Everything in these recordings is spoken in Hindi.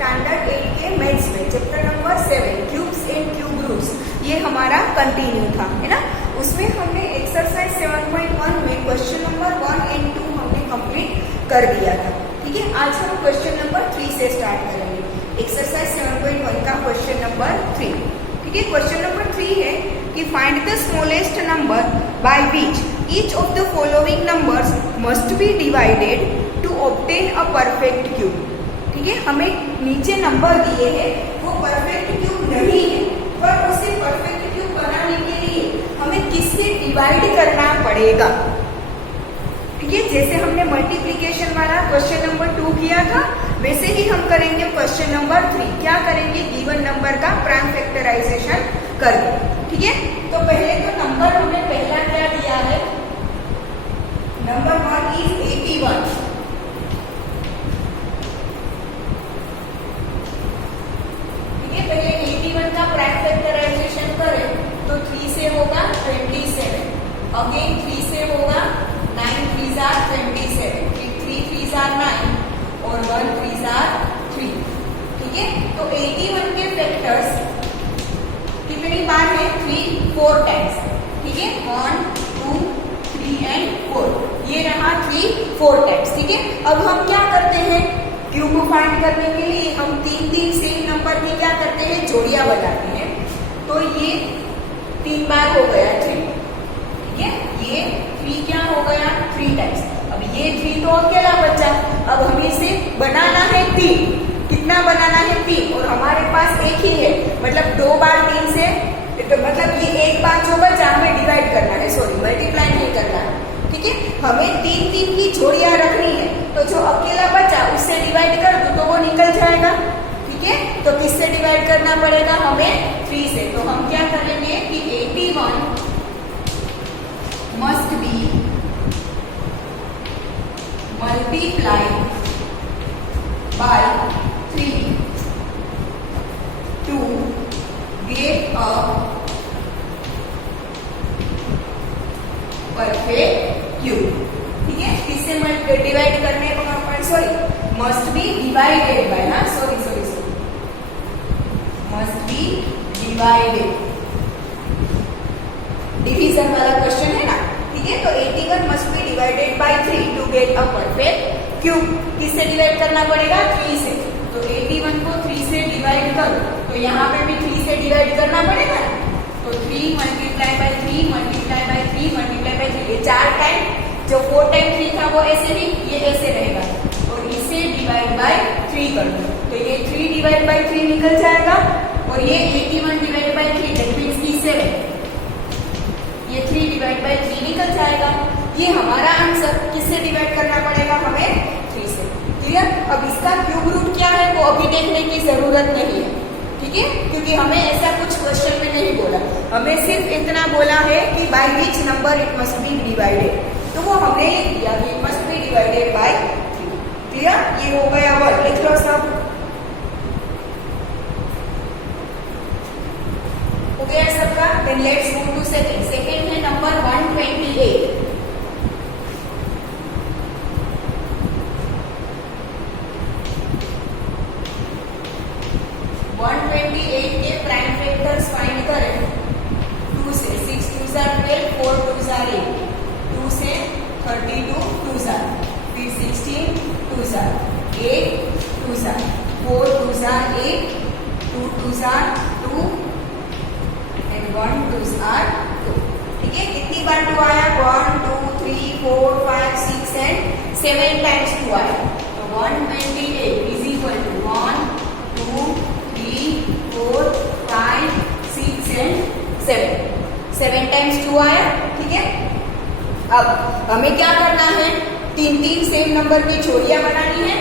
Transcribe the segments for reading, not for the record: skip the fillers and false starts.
स्टैंडर्ड 8 के मैथ्स में chapter number 7 cubes and cube roots, ये हमारा कंटिन्यू था, है ना। उसमें हमने एक्सरसाइज 7.1 में क्वेश्चन नंबर 1 एंड 2 हमने कंप्लीट कर दिया था, ठीक है। आज हम क्वेश्चन नंबर 3 से स्टार्ट करेंगे। एक्सरसाइज 7.1 का क्वेश्चन नंबर 3, ठीक है। क्वेश्चन नंबर 3 है कि find the smallest number by which each of the following numbers must be divided to obtain a perfect cube, ठीक है। हमें नीचे नंबर दिए हैं, वो परफेक्ट क्यूब नहीं है, पर उसे परफेक्ट क्यूब बनाने के लिए हमें किससे डिवाइड करना पड़ेगा, ठीक है। जैसे हमने मल्टीप्लिकेशन वाला क्वेश्चन नंबर 2 किया था, वैसे ही हम करेंगे क्वेश्चन नंबर 3। क्या करेंगे, गिवन नंबर का प्राइम फैक्टराइजेशन करके, ठीक है। तो पहले तो नंबर हमें पहला क्या दिया है, नंबर 1 इज 81, ठीक है। पहले 81 का प्राइम फैक्टराइजेशन करें तो 3 से होगा 27, अगेन 3 से होगा 9 3 are 27, फिर 3 3 are 9 और 1 3 are 3, ठीक है। तो 81 के फैक्टर्स कितनी बार है, 3 4 टाइम्स, ठीक है। 1 2 3 एंड 4, ये रहा 3 4 टाइम्स, ठीक है। अब हम क्या करते हैं, क्यूब को फाइंड करने के लिए हम 3 सेम नंबर की क्या करते हैं, जोड़ियां बनाते हैं। तो ये 3 बार हो गया 3, ठीक है। ये 3 क्या हो गया 3 टाइम्स। अब ये 3 तो अकेला बचा, अब हमें इसे बनाना है 3, कितना बनाना है 3, और हमारे पास एक ही है, मतलब 2 बार 3 से, तो मतलब ये एक बार जो बचा हमें डिवाइड करना है, सॉरी मल्टीप्लाई नहीं करना है, ठीक है। हमें 3 की जोड़ियां रखनी है, तो जो अकेला बचा उससे डिवाइड कर दो तो वो निकल जाएगा, ठीक है। तो किससे डिवाइड करना पड़ेगा, हमें 3 से। तो हम क्या करेंगे कि 81 must be multiplied by 3 to get a perfect cube, ठीक है। किससे डिवाइड करने पर, sorry must be divided by, ना sorry must be divided, division वाला क्वेश्चन है ना, ठीक है। तो 81 must be divided by 3 to get a perfect cube. किससे डिवाइड करना पड़ेगा, 3 से। तो 81 को 3 से डिवाइड करो, तो यहाँ पे भी 3 से डिवाइड करना पड़ेगा ना। तो 3 multiply by 3 multiply by 3 multiply by 3, ये 4 टाइम, जो 4 टाइम 3 था वो ऐसे नहीं, ये ऐसे रहेगा, और इसे डिवाइड बाय 3 कर दो, तो ये 3 डिवाइड बाय 3 निकल जाएगा, और ये 81 डिवाइड बाय 3 दैट मींस की 7, ये 3 डिवाइड बाय 3 निकल जाएगा। ये हमारा आंसर। किससे डिवाइड करना पड़ेगा, हमें 3 से, क्लियर। अब इसका क्यूब रूट क्या है वो अभी देखने की जरूरत नहीं है, ठीक है, क्योंकि हमें ऐसा कुछ क्वेश्चन में नहीं बोला, हमें सिर्फ इतना बोला है कि by which number it must be divided, तो वो हमने लिख दिया कि it must be divided by 3, clear. ये हो गया वर्ड, लिख लो सब, हो गया सबका। Then let's move to second. Second है नंबर 128, 128 के प्राइम फैक्टर्स फाइंड करें 2 से। 6 2s are 12, 4 2s are 8, 2 से 32 2s are, फिर 16 2s are, 8 2s are, 4 2s are 8, 2 2s are 2 and 1 2s are 2, ठीक है। कितनी बार 2 आया, 1 2 3 4 5 6 एंड 7 टाइम्स 2 आया। तो 128 is equal to 1 2 3 4 5 6 and 7 times 2 आया, ठीक है। अब हमें क्या करना है, 3 सेम नंबर की जोड़ियां बनानी है।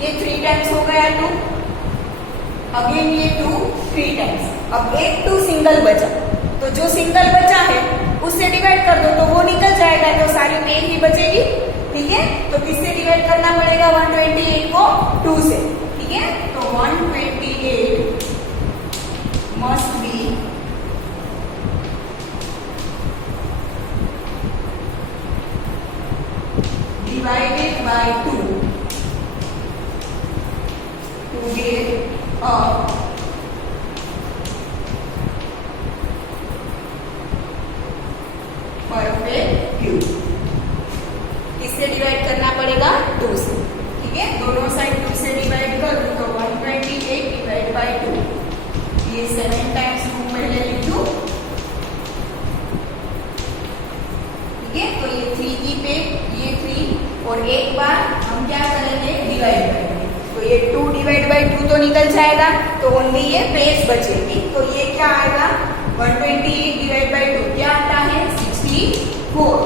ये 3 टाइम्स हो गया 2, अगेन ये 2 3 टाइम्स। अब एक 2 सिंगल बचा, तो जो सिंगल बचा है उससे डिवाइड कर दो, तो वो निकल जाएगा, तो सारी में ही बचेगी, ठीक है। तो किससे डिवाइड करना पड़ेगा, 128 को 2 से, ठीक है। तो 128 must be divided bye 2 to get a perfect cube. किससे डिवाइड करना पड़ेगा? 2 से। ठीक है, दोनों साइड 2 से डिवाइड कर दूं तो 128 डिवाइड बाय 2, ये 7 टाइम्स 2 पहले लिख दूं। ठीक है, तो ये 3 की पे ये 3 और एक बार हम क्या करेंगे? डिवाइड करेंगे। तो ये 2 डिवाइड बाय 2 तो निकल जाएगा, तो ओनली ये पेज बचेगी। तो ये क्या आएगा? 128 डिवाइड बाय 2 क्या आता है? 64।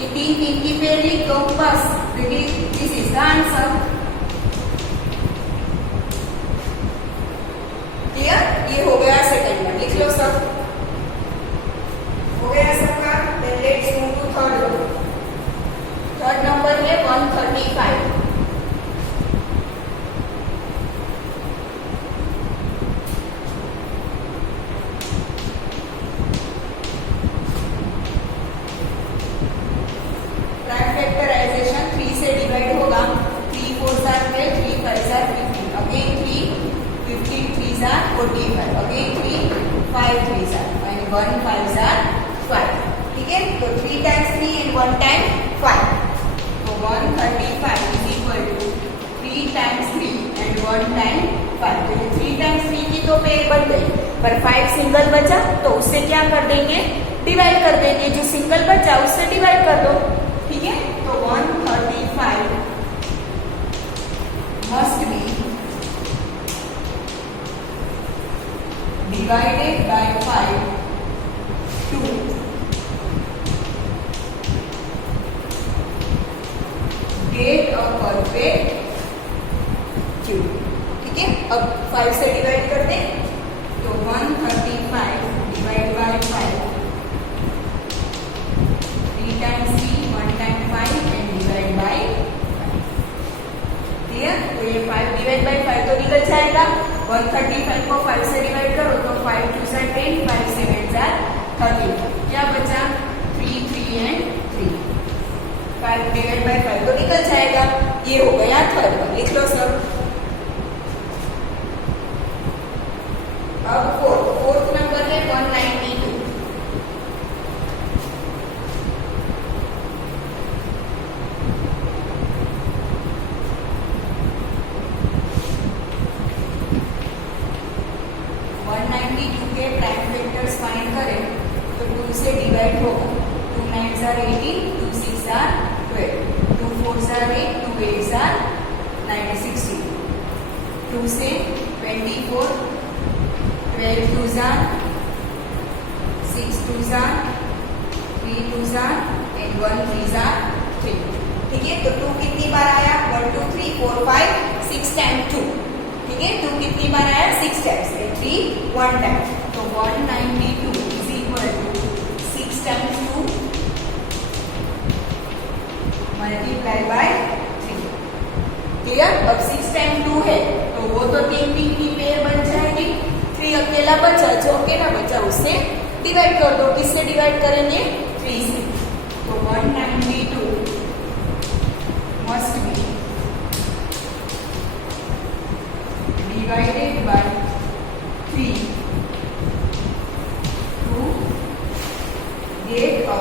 ये 3 की पेयर लिख दो बस, this is the answer. Clear? ये हो गया सेकंड वन, लिख लो सब। हो गया सबका? Then let's move to third one. Third number है 135। फैक्टराइजेशन 3 से डिवाइड होगा। 3 4 are 12, 3 5 are 15, again 3 15 3 are 45, again 3 5 3 are and 1 5 are 5। ठीक है, तो 3 times 3 and 1 time 5, तो 135 is equal to 3 times 3 and 1 time 5। तो 3 times 3 की तो पेयर बन गई, पर 5 सिंगल बचा तो उससे क्या कर देंगे? डिवाइड कर देंगे। जो सिंगल बचा उससे डिवाइड कर दो। ठीक है, तो 135 must be divided by 5 to get a perfect cube। ठीक है, अब 5 से डिवाइड कर दें तो 135 divide by 5, 3 times 3 1 time 5 and divide by 5। Clear? तो ये 5 डिवाइड बाय 5 तो निकल जाएगा। 135 को 5 से डिवाइड करो तो 5 2 are 10, 5 7 are 13। क्या बचा? 3 3 and 3। 5 डिवाइड बाय 5 तो निकल जाएगा। ये हो गया थर्ड वन, लिख लो सब। अब फोर्थ नंबर है 192। के प्राइम वेक्टर्स फाइंड करें तो 2 से डिवाइड होगा। 2 9s are 18, 2 6 are 12, 2 4s are 8, 2 8s are 16। 2 से 24, 12 2s are 6 2s are 3 2s are and 1 3s are 3। ठीक है, तो 2 कितनी बार आया? 1 2 3 4 5 6 टाइम 2। ठीक है, 2 कितनी बार आया? 6 टाइम्स, 3 1 टाइम। तो 192 is equal to 6 times 2 multiply by 3। Clear? अब 6 टाइम 2 है तो वो तो 3 की पेयर बन जाएगी। 3 अकेला बचा, जो अकेला बचा उससे डिवाइड कर दो। किससे डिवाइड करेंगे? 3 से। तो 192 must be divided by 3 to get a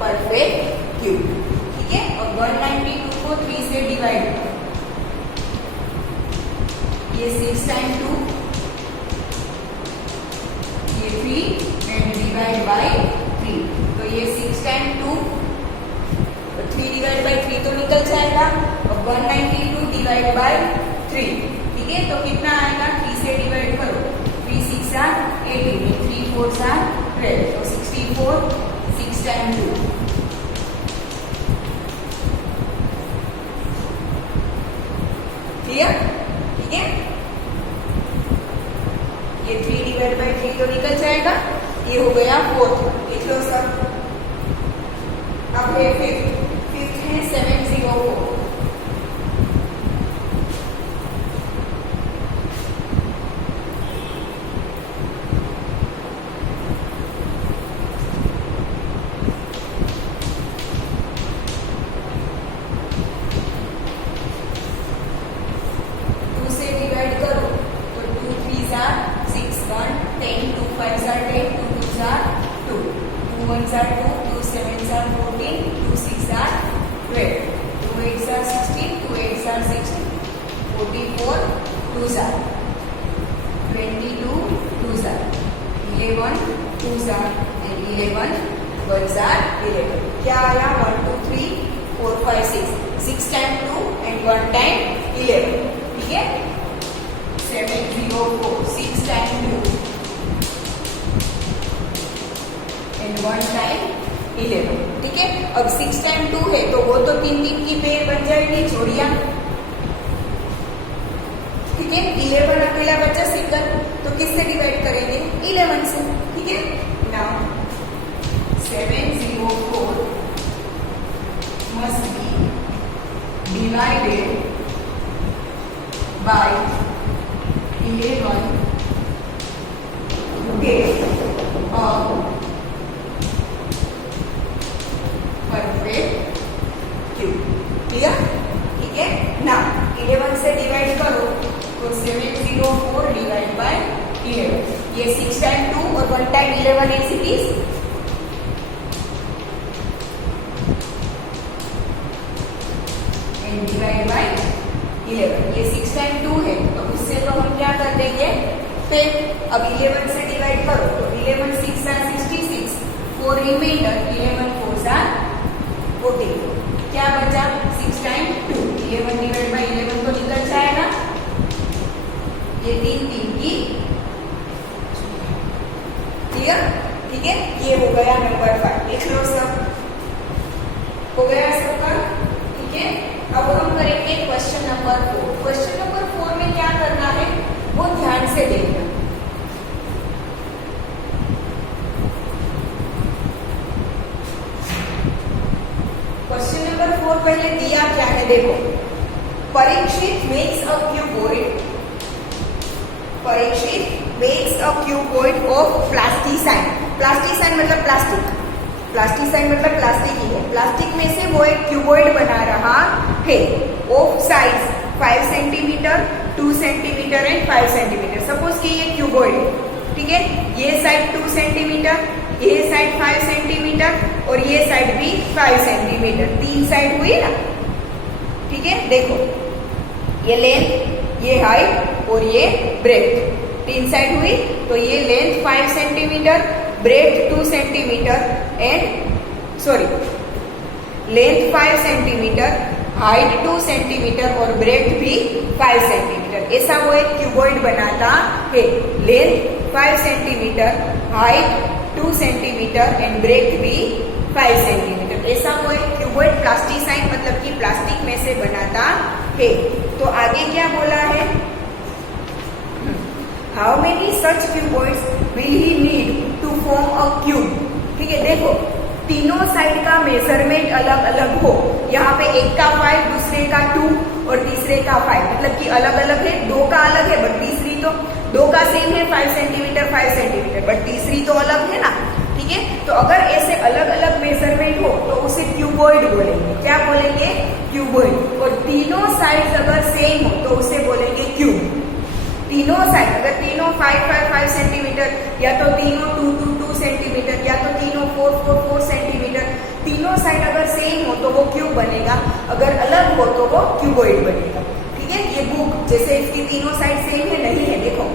perfect cube. ठीक है, और 192 को 3 से डिवाइड करो। ये 6 टाइम 2, ये 3 एंड डिवाइड बाय 3। तो ये 6 टाइम 2, 3 डिवाइड बाय 3 तो निकल जाएगा। और 192 डिवाइड बाय 3। ठीक है, तो कितना आएगा? 3 से डिवाइड करो। 3 6 are 18, 3 4s are 12, तो 64 6 टाइम 2। क्लियर? ठीक है, ये 3 डिवाइड बाय 3 तो निकल जाएगा। ये हो गया फोर्थ। लिख लो सब। अब है फिफ्थ है 704। 8s are 14, 2 6 are 12, 2 8s are 16, 2 8s are 16, 44 2s are 22, 2s are 11, 2s are and 11 1s are 11. क्या आया? 1 2 3 4 5 6, 6 times 2 and 1 time 11. ठीक है? 7 0 4, 6 times 2 and 1 time 11. ठीक है? अब 6 times 2 है तो वो तो 3 3 की पेयर बन जाएगी जोड़ियां. ठीक है? 11 अकेला बच्चा सिंगल, तो किससे डिवाइड करेंगे? 11 से. ठीक है? Now 7 0 4 must be divided by 11 to get a perfect cube. Clear? ठीक है? नाउ 11 से डिवाइड करो तो 7 0 4 डिवाइड बाय 11. ये 6 टाइम 2 और 1 time 11 is it is. And divide by 11. ये 6 टाइम 2 है तो उससे तो हम क्या कर देंगे? फिर अब 11 से डिवाइड करो तो 11 6 are 66, 4 रिमाइंडर, 11 4s are 14. क्या बचा? 6 टाइम 2. 11 डिवाइड बाय 11 तो निकल जाएगा. ये 3 3 की. क्लियर? ठीक है? ये हो गया नंबर 5. लिख लो सब. हो गया सबका? ठीक है? अब हम करेंगे क्वेश्चन नंबर 4. क्वेश्चन नंबर 4 में क्या करना है वो ध्यान से देखना. क्वेश्चन नंबर 4 पहले दिया क्या है देखो. Parikshit makes a cuboid. Parikshit makes a cuboid of plasticine. Plasticine मतलब प्लास्टिक. प्लास्टिसाइन मतलब प्लास्टिक ही है. प्लास्टिक में से वो एक क्यूबॉइड बना रहा है of size 5 centimetre, 2 centimetre and 5 centimetre. Suppose कि ये क्यूबॉइड है. ठीक है? ये साइड 2 सेंटीमीटर, ये साइड 5 सेंटीमीटर और ये साइड भी 5 सेंटीमीटर. 3 साइड हुई ना. ठीक है? देखो ये लेंथ, ये हाइट और ये ब्रेथ. 3 साइड हुई तो ये length 5 centimetre, breadth 2 centimetre and sorry length 5 centimetre, height 2 centimetre और ब्रेथ भी 5 सेंटीमीटर. ऐसा वो एक क्यूबॉइड बनाता है. Length 5 centimetre, height 2 centimetre and breadth भी 5 सेंटीमीटर. ऐसा वो एक क्यूबॉइड प्लास्टिसाइन मतलब कि प्लास्टिक में से बनाता है. तो आगे क्या बोला है? How many such cuboids will he need to form a cube? ठीक है? देखो तीनों साइड का मेजरमेंट अलग अलग हो. यहाँ पे एक का 5, दूसरे का 2 और तीसरे का 5 मतलब कि अलग अलग है. 2 का अलग है बट तीसरी तो 2 का सेम है 5 सेंटीमीटर 5 सेंटीमीटर बट तीसरी तो अलग है ना. ठीक है? तो अगर ऐसे अलग अलग मेजरमेंट हो तो उसे क्यूबॉइड बोलेंगे. क्या बोलेंगे? क्यूबॉइड. और तीनों साइड अगर सेम हो तो उसे बोलेंगे क्यूब. तीनों साइड अगर तीनों 5 सेंटीमीटर या तो तीनों 2 सेंटीमीटर या तो तीनों 4 सेंटीमीटर. तीनों साइड अगर सेम हो तो वो क्यूब बनेगा. अगर अलग हो तो वो क्यूबॉइड बनेगा. ठीक है? ये बुक जैसे इसकी तीनों साइड सेम है नहीं है. देखो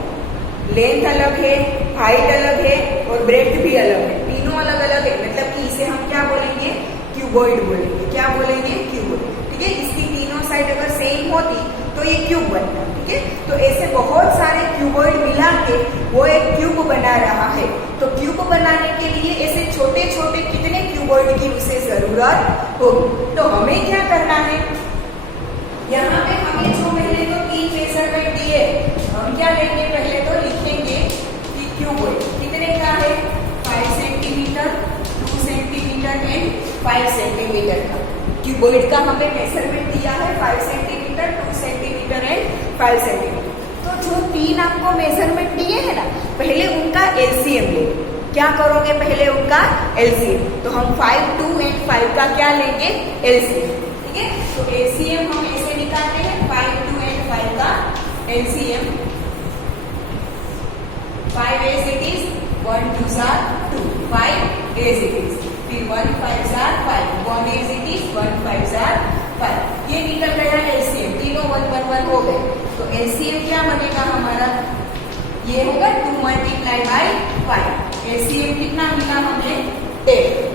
लेंथ अलग है, हाइट अलग है और ब्रेथ भी अलग है. तीनों अलग अलग है मतलब कि इसे हम क्या बोलेंगे? क्यूबॉइड बोलेंगे. क्या बोलेंगे? क्यूबॉइड. ठीक है? इसकी तीनों साइड अगर सेम होती तो ये क्यूब बनता. ठीक है? तो ऐसे बहुत सारे क्यूबॉइड मिला के वो एक क्यूब बना रहा है. तो क्यूब बनाने के लिए ऐसे छोटे छोटे कितने क्यूबॉइड की उसे जरूरत होगी. तो हमें क्या करना है? यहाँ पे हमें जो पहले तो 3 मेजरमेंट दिए, हम क्या लेंगे? पहले तो लिखेंगे कि क्यूबॉइड कितने का है? 5 सेंटीमीटर, 2 सेंटीमीटर एंड 5 सेंटीमीटर का. क्यूबॉइड का हमें मेजरमेंट दिया है 5 सेंटीमीटर, 2 सेंटीमीटर एंड 5 सेंटीमीटर. तो जो 3 आपको मेजरमेंट दिए है ना पहले उनका एलसीएम ले. क्या करोगे? पहले उनका एलसीएम. तो हम 5 2 एंड 5 का क्या लेंगे? एलसीएम. ठीक है? तो एलसीएम हम ऐसे निकालते हैं 5 2 एंड 5 का LCM. 5 as it is, 1 2s are 2, 5 as it is. फिर 1 5s are days it is 1 5 5। ये निकल गया एलसीएम, तीनों 1 1 1 हो गए। तो एलसीएम क्या बनेगा हमारा, ये होगा 2 मल्टीप्लाई बाई 5। एलसीएम कितना मिला हमें, 10।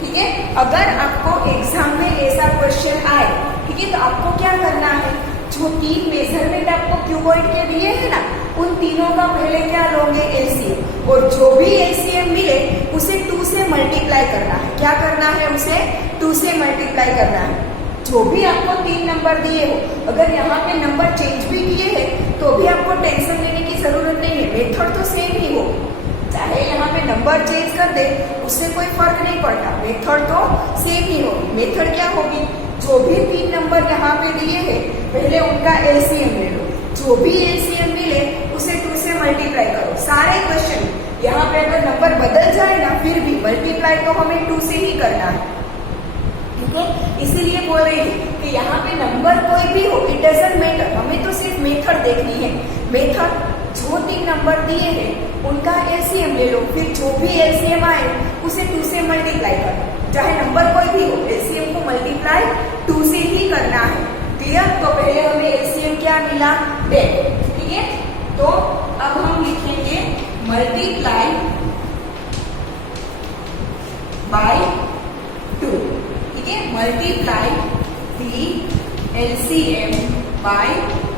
ठीक है, अगर आपको एग्जाम में ऐसा क्वेश्चन आए, ठीक है, तो आपको क्या करना है, जो 3 मेजरमेंट आपको क्यूबॉइड के दिए हैं ना, उन तीनों का पहले क्या लोगे, एलसीएम, और जो भी एलसीएम मिले उसे 2 से मल्टीप्लाई करना है। क्या करना है, उसे 2 से मल्टीप्लाई करना है। जो भी आपको 3 नंबर दिए हो, अगर यहाँ पे नंबर चेंज भी किए हैं तो भी आपको टेंशन लेने की जरूरत नहीं है, मेथड तो सेम ही हो। चाहे यहाँ पे नंबर चेंज कर दे उससे कोई फर्क नहीं पड़ता, मेथड तो सेम ही होगी। मेथड क्या होगी, जो भी 3 नंबर यहाँ पे दिए हैं पहले उनका एलसीएम ले लो, जो भी एलसीएम मिले उसे 2 से मल्टीप्लाई करो। सारे क्वेश्चन यहाँ पे अगर नंबर बदल जाए ना, फिर भी मल्टीप्लाई तो हमें 2 से ही करना है। ठीक है, इसीलिए बोल रही हूँ कि यहाँ पे नंबर कोई भी हो, इट डजंट मैटर, हमें तो सिर्फ मेथड देखनी है। मेथड, जो 3 नंबर दिए हैं उनका एलसीएम ले लो, फिर जो भी एलसीएम आए उसे 2 से मल्टीप्लाई करो। चाहे नंबर कोई भी हो, एलसीएम को मल्टीप्लाई 2 से ही करना है। क्लियर, तो पहले हमें एलसीएम क्या मिला, 10। ठीक है, तो अब हम लिखेंगे मल्टीप्लाई बाय 2। ठीक है, मल्टीप्लाई दी एलसीएम बाय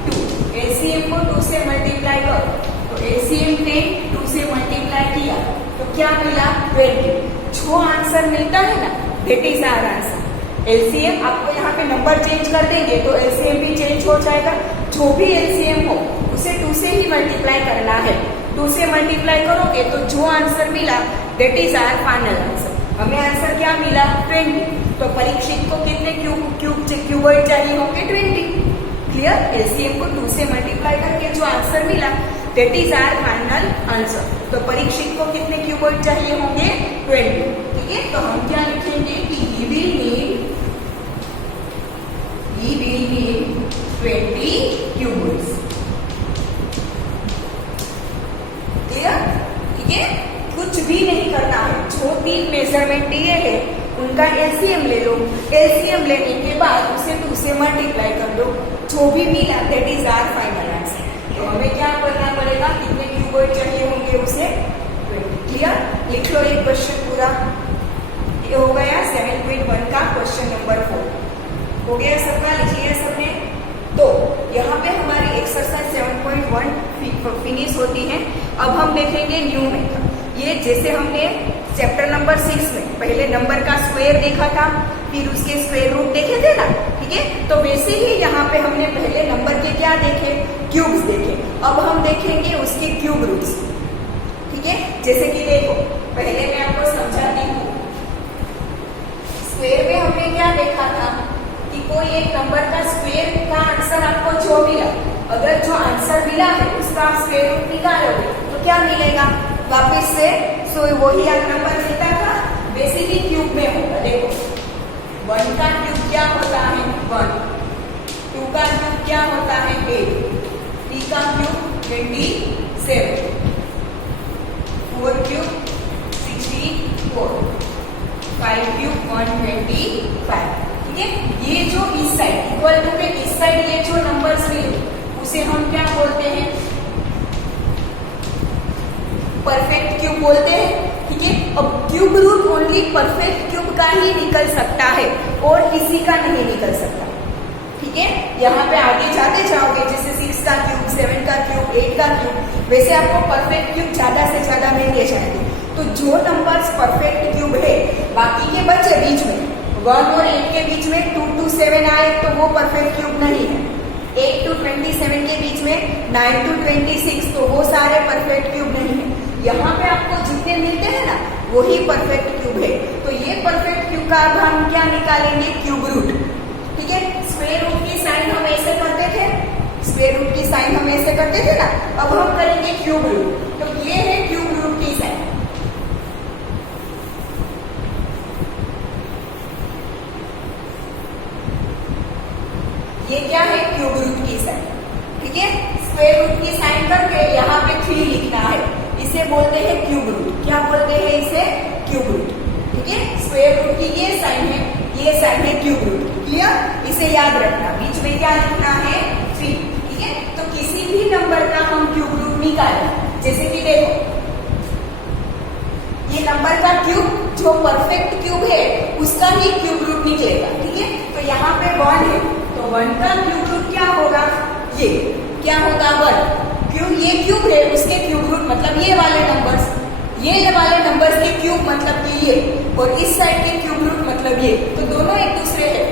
2। एलसीएम को 2 से मल्टीप्लाई करो, तो एलसीएम 10 2 से मल्टीप्लाई किया तो क्या मिला, 20। जो आंसर मिलता है ना, that is our answer. LCM आपको यहाँ पे नंबर चेंज कर देंगे तो एलसीएम भी चेंज हो जाएगा। जो भी एलसीएम हो उसे 2 से ही मल्टीप्लाई करना है। 2 से मल्टीप्लाई करोगे तो जो आंसर मिला that is our final answer. हमें आंसर क्या मिला, 20। तो परीक्षित को कितने क्यूबॉइड चाहिए होंगे, 20। क्लियर, एलसीएम को 2 से मल्टीप्लाई करके जो आंसर मिला that is our final answer. तो परीक्षित को कितने क्यूबॉइड चाहिए होंगे, 20। ठीक है, तो हम क्या लिखेंगे कि he will need 20 cuboids. Clear, ठीक है, कुछ भी नहीं करना है। जो 3 मेजरमेंट दिए हैं उनका एलसीएम ले लो, एलसीएम लेने के बाद उसे 2 से मल्टीप्लाई कर दो, जो भी मिला that is our final answer. तो हमें क्या करना पड़ेगा, कितने क्यूबॉइड चाहिए होंगे उसे 20। क्लियर, लिख लो एक क्वेश्चन पूरा। ये हो गया 7.1 का क्वेश्चन नंबर 4 हो गया सबका, लिखिए सबने। तो यहाँ पे हमारी एक्सरसाइज 7.1 फिनिश होती है। अब हम देखेंगे न्यू मेथड। ये जैसे हमने चैप्टर नंबर 6 में पहले नंबर का स्क्वायर देखा था, फिर उसके स्क्वायर रूट देखे थे ना, ठीक है, तो वैसे ही यहाँ पे हमने पहले नंबर के क्या देखे, क्यूब्स देखे। अब हम देखेंगे उसके क्यूब रूट्स। ठीक है, जैसे कि देखो, पहले मैं आपको समझाती हूँ। स्क्वायर में हमने क्या देखा था कि कोई एक नंबर का स्क्वायर का आंसर आपको जो मिला, अगर जो आंसर मिला है उसका आप स्क्वायर रूट निकालोगे तो क्या मिलेगा, वापस से सो वही नंबर मिलता था, वैसे ही क्यूब में होगा। देखो 1 का क्यूब क्या होता है, 1। 2 का क्यूब क्या होता है, 8। 3 का क्यूब 27। 4 क्यूब 64। 5 क्यूब 125। ठीक है, ये जो इस साइड इक्वल टू के इस साइड ये जो नंबर्स मिले उसे हम क्या बोलते हैं, परफेक्ट क्यूब बोलते हैं। ठीक है, अब cube root only perfect cube का ही निकल सकता है और किसी का नहीं निकल सकता। ठीक है, यहाँ पे आगे जाते जाओगे, जैसे 6 का क्यूब, 7 का क्यूब, 8 का क्यूब, वैसे आपको परफेक्ट क्यूब ज्यादा से ज्यादा मिलते जाएंगे। तो जो नंबर्स परफेक्ट क्यूब है, बाकी के बचे बीच में 1 और 8 के बीच में 2 to 7 आए तो वो परफेक्ट क्यूब नहीं है। 8 to 27 के बीच में 9 to 26 तो वो सारे परफेक्ट क्यूब नहीं है। यहाँ पे आपको जितने मिलते हैं ना वही परफेक्ट क्यूब है। तो ये परफेक्ट क्यूब का अब हम क्या निकालेंगे, क्यूब रूट। ठीक है, स्क्वायर रूट की साइन हम ऐसे करते थे, स्क्वायर रूट की साइन हम ऐसे करते थे ना, अब हम करेंगे क्यूब रूट। तो ये है क्यूब रूट की साइन। ये क्या है, क्यूब रूट की साइन। ठीक है, स्क्वायर रूट की साइन करके यहाँ पे 3 लिखना है, इसे बोलते हैं क्यूब रूट। क्या बोलते हैं इसे, क्यूब रूट। ठीक है, स्क्वायर रूट की ये साइन है, ये साइड है क्यूब रूट। क्लियर? इसे याद रखना, बीच में क्या लिखना है 3। ठीक है, तो किसी भी नंबर का हम क्यूब रूट निकालें, जैसे कि देखो ये नंबर का क्यूब जो परफेक्ट क्यूब है उसका ही क्यूब रूट निकलेगा। ठीक है, तो यहाँ पे 1 है तो 1 का क्यूब रूट क्या होगा, ये क्या होगा 1। क्यों? ये क्यूब है, उसके क्यूब रूट मतलब ये वाले नंबर्स, ये वाले नंबर्स के क्यूब मतलब कि ये, और इस साइड के क्यूब रूट मतलब ये, तो दोनों एक दूसरे है।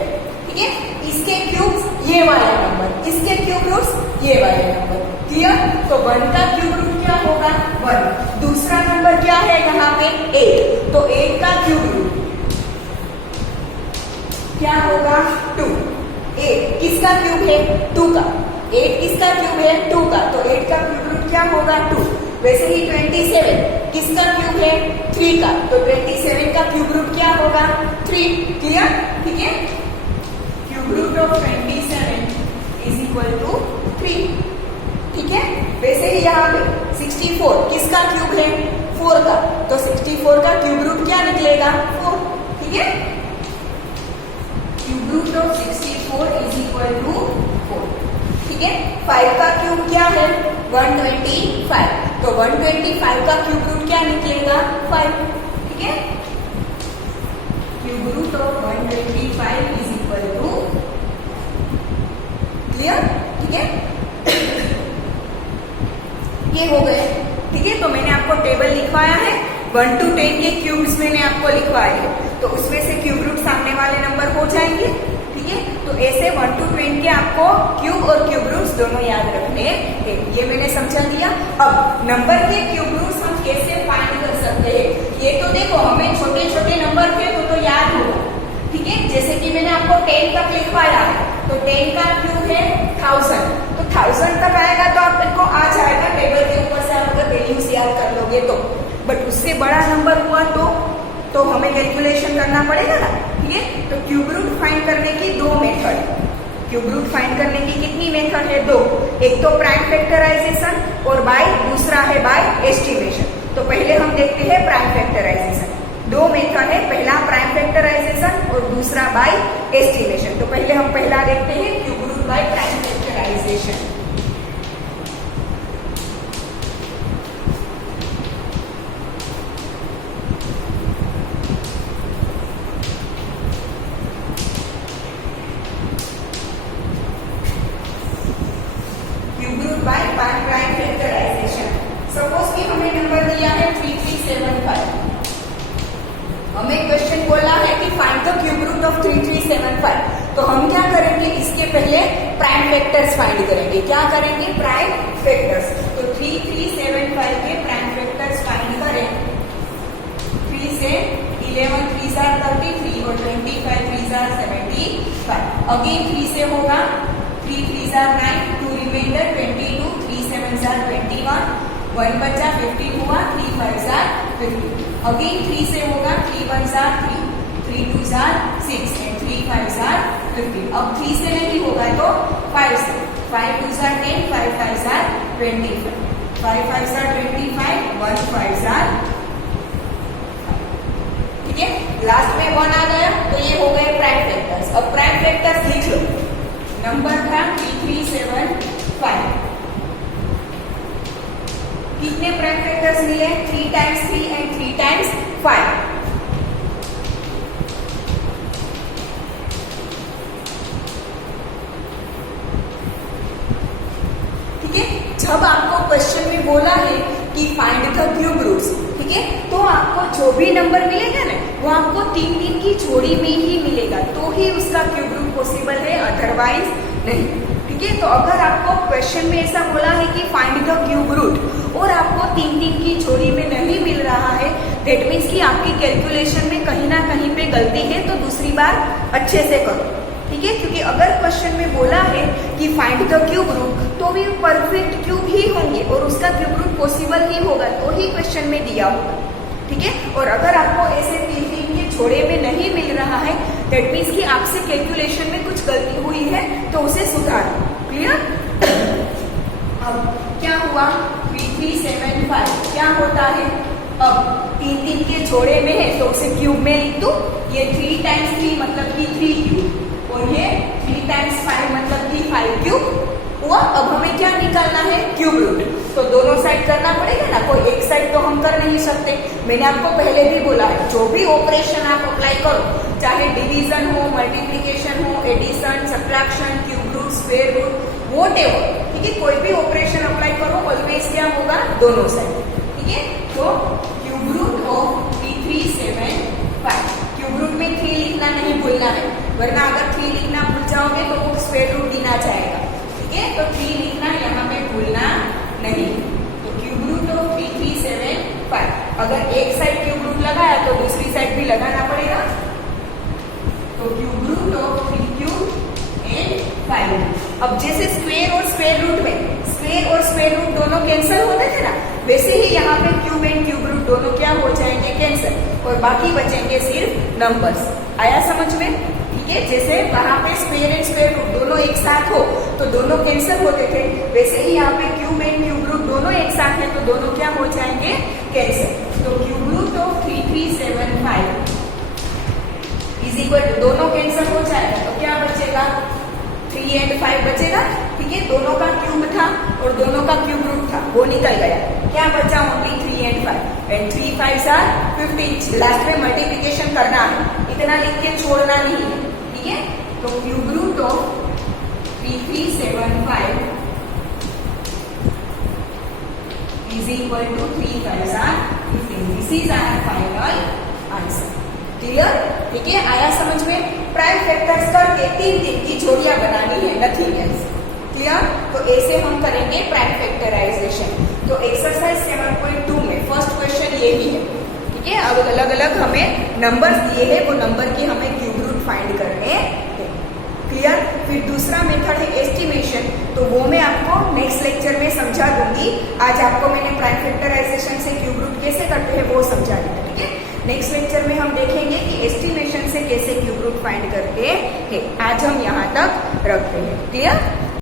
ठीक है, इसके क्यूब ये वाले नंबर, इसके क्यूब रूट ये वाले नंबर। क्लियर? तो 1 का क्यूब रूट क्या होगा 1। दूसरा नंबर क्या है यहाँ पे 8, तो 8 का क्यूब रूट क्या होगा 2। 8 किसका क्यूब है 2 का, 8 किसका क्यूब है 2 का, तो 8 का क्यूब रूट क्या होगा 2। वैसे ही 27 किसका क्यूब है 3 का, तो 27 का क्यूब रूट क्या होगा 3। क्लियर? ठीक है, cube root of 27 is equal to 3। ठीक है, वैसे ही यहाँ पे 64 किसका क्यूब है 4 का, तो 64 का क्यूब रूट क्या निकलेगा 4। ठीक है, cube root of 64 is equal to 4। ठीक है, 5 का क्यूब क्या है 125, तो 125 का क्यूब रूट क्या निकलेगा 5। ठीक है, cube root of 125 is equal to. Clear? ठीक है, ये हो गए। ठीक है, तो मैंने आपको टेबल लिखवाया है, 1 to 10 के क्यूब्स मैंने आपको लिखवाए हैं, तो उसमें से क्यूब रूट सामने वाले नंबर हो जाएंगे। ठीक है, तो ऐसे 1 to 10 के आपको क्यूब और क्यूब रूट्स दोनों याद रखने हैं, ये मैंने समझा दिया। अब नंबर के क्यूब रूट्स हम कैसे फाइंड कर सकते हैं, ये तो देखो हमें छोटे छोटे नंबर थे तो याद होगा। ठीक है, जैसे कि मैंने आपको 10 तक लिखवाया है, तो 10 का क्यूब है 1000, तो 1000 तक आएगा तो आपको आ जाएगा टेबल के ऊपर से, आप अगर वैल्यूज याद कर लोगे तो। बट उससे बड़ा नंबर हुआ तो हमें कैलकुलेशन करना पड़ेगा ना। ठीक है, तो क्यूब रूट फाइंड करने की 2 मेथड, क्यूब रूट फाइंड करने की कितनी मेथड है 2। एक तो प्राइम फैक्टराइजेशन और दूसरा है बाय एस्टिमेशन। तो पहले हम देखते हैं प्राइम फैक्टराइजेशन। 2 मेथड है, पहला प्राइम फैक्टराइजेशन और दूसरा बाय एस्टिमेशन। तो पहले हम पहला देखते हैं cube root by prime factorization. By prime factorization. Suppose कि हमें नंबर दिया है 3375, हमें क्वेश्चन बोला है कि find the cube root of 3375, तो हम क्या करेंगे, इसके पहले प्राइम फैक्टर्स फाइंड करेंगे। क्या करेंगे, प्राइम फैक्टर्स। तो 3375 के प्राइम फैक्टर्स फाइंड करें। 3 से 11 3 are 33 और 25 3 are 75। अगेन 3 से होगा 3 3 are 9, 2 रिमाइंडर 22, 3 7 are 21, 1 बचा 15 हुआ, 3 5 are 50। अगेन 3 से होगा 3 1 are 3, 3 2 are 6 and 3 5 are 15। अब 3 से नहीं होगा तो 5 से, 5 2 are 10, 5 5 are 25, 5 5 are 25, 1 5 are 5। ठीक है, लास्ट में 1 आ गया, तो ये हो गए प्राइम फैक्टर्स। अब प्राइम फैक्टर्स लिख लो। नंबर था 3375, कितने प्राइम फैक्टर्स मिले 3 times 3 and 3 times 5। ठीक है, जब आपको क्वेश्चन में बोला है कि फाइंड द क्यूब रूट्स, ठीक है, तो आपको जो भी नंबर मिलेगा ना वो आपको 3 की जोड़ी में ही मिलेगा, तो ही उसका क्यूब रूट पॉसिबल है, अदरवाइज नहीं। ठीक है, तो अगर आपको क्वेश्चन में ऐसा बोला है कि फाइंड द क्यूब रूट और आपको 3 की जोड़ी में नहीं मिल रहा है, दैट मीन्स कि आपकी कैलकुलेशन में कहीं ना कहीं पे गलती है, तो दूसरी बार अच्छे से करो। ठीक है, क्योंकि अगर क्वेश्चन में बोला है कि फाइंड द क्यूब रूट, तो भी परफेक्ट क्यूब ही होंगे और उसका क्यूब रूट पॉसिबल ही होगा, तो ही क्वेश्चन में दिया होगा। ठीक है, और अगर आपको ऐसे 3 के जोड़े में नहीं मिल रहा है, दैट मीन्स कि आपसे कैलकुलेशन में कुछ गलती हुई है, तो उसे सुधारो। क्लियर? अब क्या हुआ 3375 क्या होता है अब 3 3 के जोड़े में है तो उसे क्यूब में लिख दूं। ये 3 टाइम्स 3 मतलब कि 3 क्यूब और ये 3 टाइम्स 5 मतलब कि 5 क्यूब हुआ। अब हमें क्या निकालना है? Cube root. तो दोनों साइड करना पड़ेगा ना, कोई एक साइड तो हम कर नहीं सकते। मैंने आपको पहले भी बोला है, जो भी ऑपरेशन आप अप्लाई करो, चाहे डिवीजन हो, मल्टीप्लिकेशन हो, addition, subtraction, cube root, square root, whatever, ठीक है, कोई भी ऑपरेशन अप्लाई करो ऑलवेज क्या होगा? दोनों साइड, ठीक है। तो cube root of 3375, cube root में 3 लिखना नहीं भूलना है, वरना अगर 3 लिखना भूल जाओगे तो वो स्क्वायर रूट गिना जाएगा, ठीक है। तो 3 लिखना यहाँ पे भूलना नहीं। तो क्यूब रूट ऑफ 3375, अगर एक साइड क्यूब रूट लगाया तो दूसरी साइड भी लगाना पड़ेगा। तो cube root of 3 cube and 5। अब जैसे स्क्वायर और स्क्वायर रूट में स्क्वायर और स्क्वायर रूट दोनों कैंसिल होते थे ना, वैसे ही यहाँ पे क्यूब एंड क्यूब रूट दोनों क्या हो जाएंगे? कैंसिल, और बाकी बचेंगे सिर्फ नंबर्स। आया समझ में? ठीक है, जैसे वहां पे स्क्वायर एंड स्क्वायर रूट दोनों एक साथ हो तो दोनों कैंसिल होते थे, वैसे ही यहाँ पे क्यूब एंड क्यूब रूट दोनों एक साथ है तो दोनों क्या हो जाएंगे? कैंसिल। तो cube root of 3375 is equal to, दोनों कैंसिल हो जाएगा तो क्या बचेगा? 3 एंड 5 बचेगा, ठीक है। दोनों का क्यूब था और दोनों का क्यूब रूट था, वो निकल गया। क्या बचा? Only 3 and 5 and 3 5 are 15। Last में मल्टीप्लिकेशन करना है, इतना लिख के छोड़ना नहीं है, ठीक है। तो cube root of 3375 is equal to 3 5 are 15। This is our final answer. Clear? ठीक है, आया समझ में? प्राइम फैक्टर्स करके 3 3 की जोड़ियां बनानी है, नथिंग एल्स। क्लियर? तो ऐसे हम करेंगे प्राइम फैक्टराइजेशन। तो एक्सरसाइज 7.2 में फर्स्ट क्वेश्चन ये ही है, ठीक है। अब अलग अलग हमें नंबर्स दिए हैं, वो नंबर के हमें क्यूब रूट फाइंड करने हैं। क्लियर? फिर दूसरा मेथड है एस्टिमेशन, तो वो मैं आपको नेक्स्ट लेक्चर में समझा दूंगी। आज आपको मैंने प्राइम फैक्टराइजेशन से क्यूब रूट कैसे करते हैं वो समझा दिया, ठीक है। नेक्स्ट लेक्चर में हम देखेंगे कि एस्टिमेशन से कैसे क्यूब रूट फाइंड करते हैं। आज हम यहाँ तक रखते हैं। क्लियर?